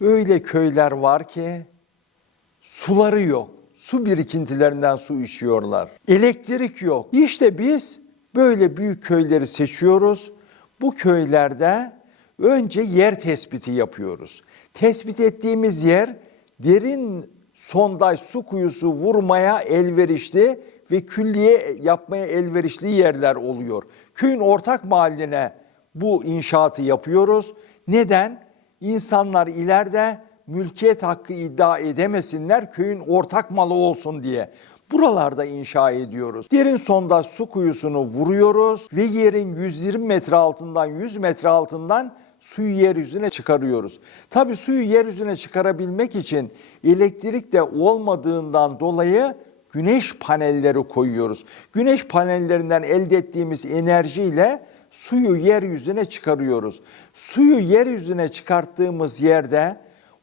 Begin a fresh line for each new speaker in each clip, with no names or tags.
Öyle köyler var ki suları yok. Su birikintilerinden su içiyorlar. Elektrik yok. İşte biz böyle büyük köyleri seçiyoruz. Bu köylerde önce yer tespiti yapıyoruz. Tespit ettiğimiz yer derin sondaj su kuyusu vurmaya elverişli ve külliye yapmaya elverişli yerler oluyor. Köyün ortak mahalline bu inşaatı yapıyoruz. Neden? İnsanlar ileride mülkiyet hakkı iddia edemesinler, köyün ortak malı olsun diye. Buralarda inşa ediyoruz. Derin sondaj su kuyusunu vuruyoruz ve yerin 120 metre altından 100 metre altından suyu yeryüzüne çıkarıyoruz. Tabii suyu yeryüzüne çıkarabilmek için elektrik de olmadığından dolayı güneş panelleri koyuyoruz. Güneş panellerinden elde ettiğimiz enerjiyle suyu yeryüzüne çıkarıyoruz. Suyu yeryüzüne çıkarttığımız yerde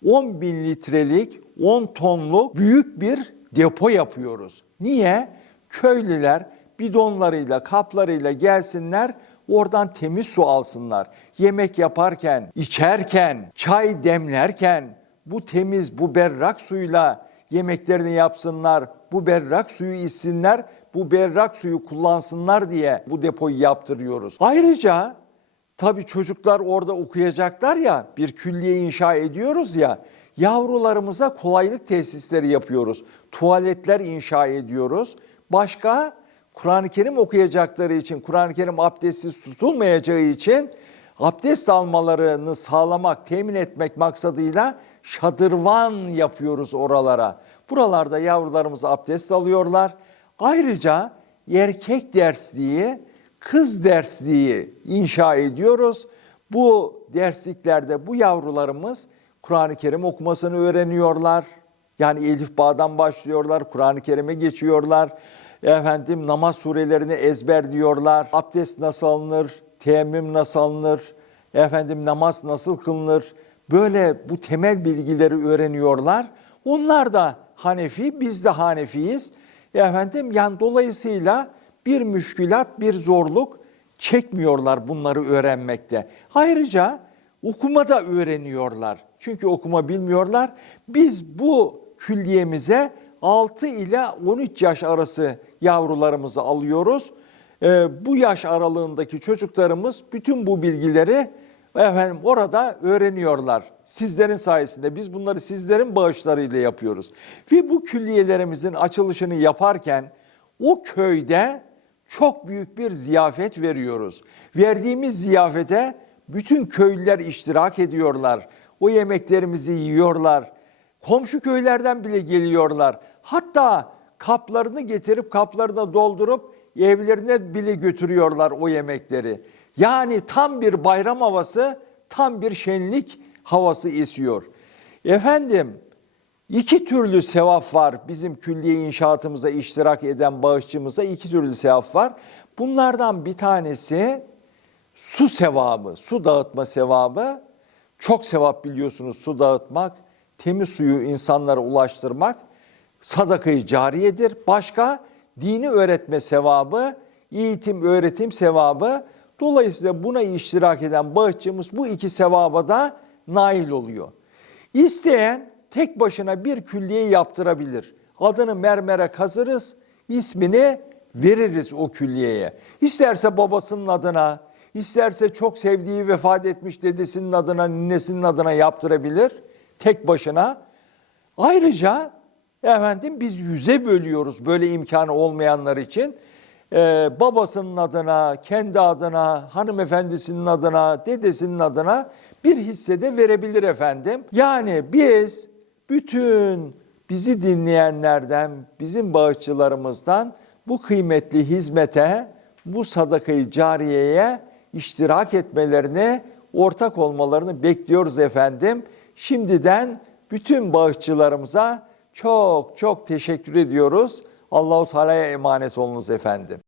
10 bin litrelik, 10 tonluk büyük bir depo yapıyoruz. Niye? Köylüler bidonlarıyla, kaplarıyla gelsinler, oradan temiz su alsınlar. Yemek yaparken, içerken, çay demlerken bu temiz, bu berrak suyla yemeklerini yapsınlar, bu berrak suyu içsinler, bu berrak suyu kullansınlar diye bu depoyu yaptırıyoruz. Ayrıca tabii çocuklar orada okuyacaklar ya, bir külliye inşa ediyoruz ya, yavrularımıza kolaylık tesisleri yapıyoruz. Tuvaletler inşa ediyoruz. Başka Kur'an-ı Kerim okuyacakları için, Kur'an-ı Kerim abdestsiz tutulmayacağı için abdest almalarını sağlamak, temin etmek maksadıyla şadırvan yapıyoruz oralara. Buralarda yavrularımız abdest alıyorlar. Ayrıca erkek dersliği, kız dersliği inşa ediyoruz. Bu dersliklerde bu yavrularımız Kur'an-ı Kerim okumasını öğreniyorlar. Yani Elif Bağ'dan başlıyorlar, Kur'an-ı Kerim'e geçiyorlar. Efendim namaz surelerini ezberliyorlar. Abdest nasıl alınır, teyemmüm nasıl alınır, efendim namaz nasıl kılınır. Böyle bu temel bilgileri öğreniyorlar. Onlar da Hanefi, biz de Hanefiyiz. Efendim yani dolayısıyla bir müşkülat, bir zorluk çekmiyorlar bunları öğrenmekte. Ayrıca okuma da öğreniyorlar. Çünkü okuma bilmiyorlar. Biz bu külliyemize 6 ile 13 yaş arası yavrularımızı alıyoruz. Ee, bu yaş aralığındaki çocuklarımız bütün bu bilgileri efendim orada öğreniyorlar. Sizlerin sayesinde biz bunları sizlerin bağışlarıyla yapıyoruz. Ve bu külliyelerimizin açılışını yaparken o köyde çok büyük bir ziyafet veriyoruz. Verdiğimiz ziyafete bütün köylüler iştirak ediyorlar. O yemeklerimizi yiyorlar. Komşu köylerden bile geliyorlar. Hatta kaplarını getirip kaplarına doldurup evlerine bile götürüyorlar o yemekleri. Yani tam bir bayram havası, tam bir şenlik havası esiyor. Efendim iki türlü sevap var bizim külliye inşaatımıza iştirak eden bağışçımıza iki türlü sevap var. Bunlardan bir tanesi su sevabı, su dağıtma sevabı. Çok sevap biliyorsunuz su dağıtmak, temiz suyu insanlara ulaştırmak sadakayı cariyedir. Başka dini öğretme sevabı, eğitim öğretim sevabı. Dolayısıyla buna iştirak eden bağışçımız bu iki sevaba da nail oluyor. İsteyen tek başına bir külliye yaptırabilir. Adını mermere kazırız, ismini veririz o külliyeye. İsterse babasının adına, isterse çok sevdiği vefat etmiş dedesinin adına, ninesinin adına yaptırabilir tek başına. Ayrıca efendim biz yüze bölüyoruz böyle imkanı olmayanlar için. Ee, babasının adına, kendi adına, hanımefendisinin adına, dedesinin adına bir hissede verebilir efendim. Yani biz bütün bizi dinleyenlerden, bizim bağışçılarımızdan bu kıymetli hizmete, bu sadakayı cariyeye iştirak etmelerini, ortak olmalarını bekliyoruz efendim. Şimdiden bütün bağışçılarımıza çok çok teşekkür ediyoruz. Allahu Teala'ya emanet olunuz efendim.